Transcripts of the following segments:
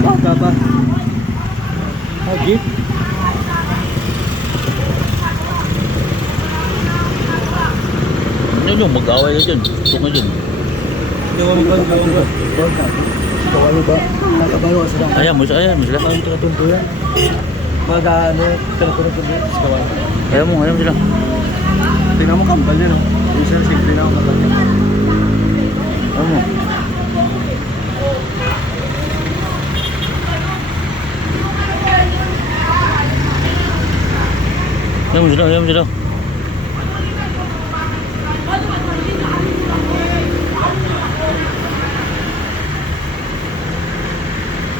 Tata. Gift. Ano yung mag-away ka dyan? Gusto ka dyan. Hindi mo magpapagawa. Kawalo ba? Nakabalo ka sila. Ayaw mo sila. Ang tatunto yan. Mga ano, talagang sa kawalo. Ayaw mo sila. Tingnan mo kambal yan, oh. Yung sir, simple na ako kambal yan. Ayaw mo. Ayaw mo sila.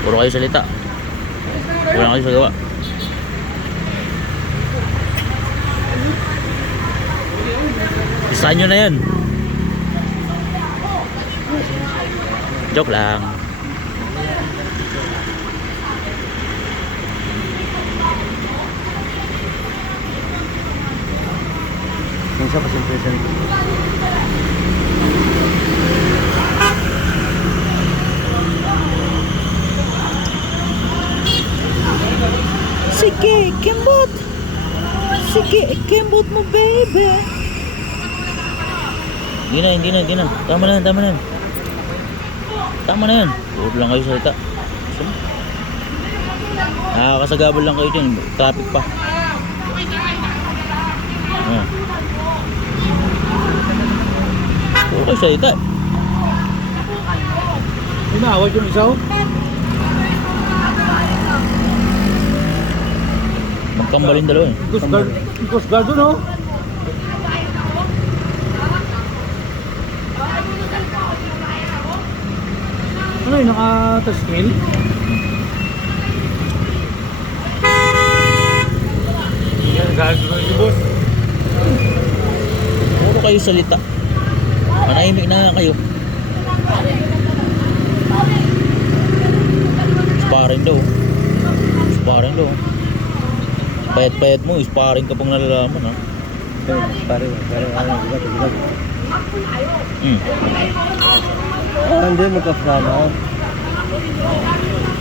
Puro kayo salita. Wala kayo sa gawa. Isahan nyo na yan. Joke lang. Yung isa pa simple siya. Sige, kembot. Sige, kembot mo, baby. Hindi na. Tama na yan. Puro lang kayo salita. Kasagabal lang kayo dyan. Traffic pa. Puro kayo salita. Inawad yung isa, oh. Magkambalin dalawa eh. Coast Guard doon, oh. Ano yun, naka-touch screen? Yan, gago na yung boss. Puro kayo salita. Manahimik na nga kayo. Sparring daw. Payat-payat mo, sparring ka pang nalalaman ha. Pare, ano, ibat. Hindi, magkasama.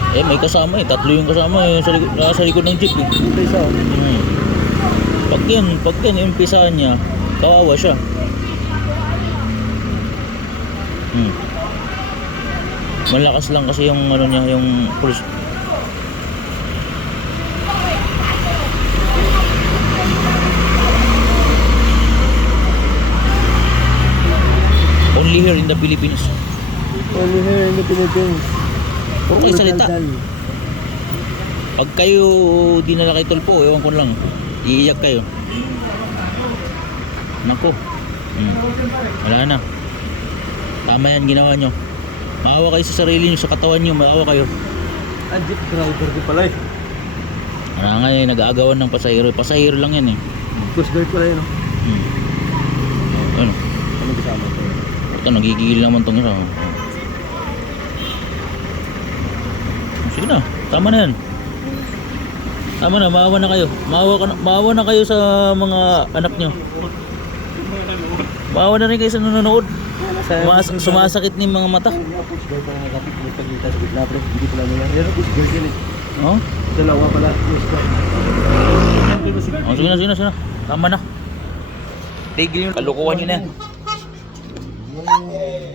May kasama eh. 3 yung kasama eh. Sa likod ng jeep eh. Ito isa, oh. Pag yan, yung umpisahan niya, kawawa siya. Malakas lang kasi yung ano niya, yung pulse. Only here in the Philippines. Only here in the Philippines. Puro kayo salita. Pag kayo dinala kay Tulpo, ewan ko lang, iiyak kayo. Nako. Wala na. Tama yan ginawa nyo. Maawa kayo sa sarili nyo, sa katawan nyo, maawa kayo. Jeep driver din pala eh. Ano nga eh, nag-aagawan ng pasahero. Pasahero lang yan eh. Coast Guard pala yun, oh. Ano? Ano kasama ito? Ito, nagigigil naman itong isa. Sige na, tama na yan. Tama na, maawa na kayo. Maawa na kayo sa mga anak nyo. Maawa na rin kayo sa nanonood. Sumasakit ni mga mata. Coast Guard pala nakapit. May pagkita sa gitna, pero hindi pala nila. Yan, Coast Guard yan eh. Oh? Dalawa pala, Coast Guard. Oh, sige na. Tama na. Tigil yung kalukuhan nyo na yan.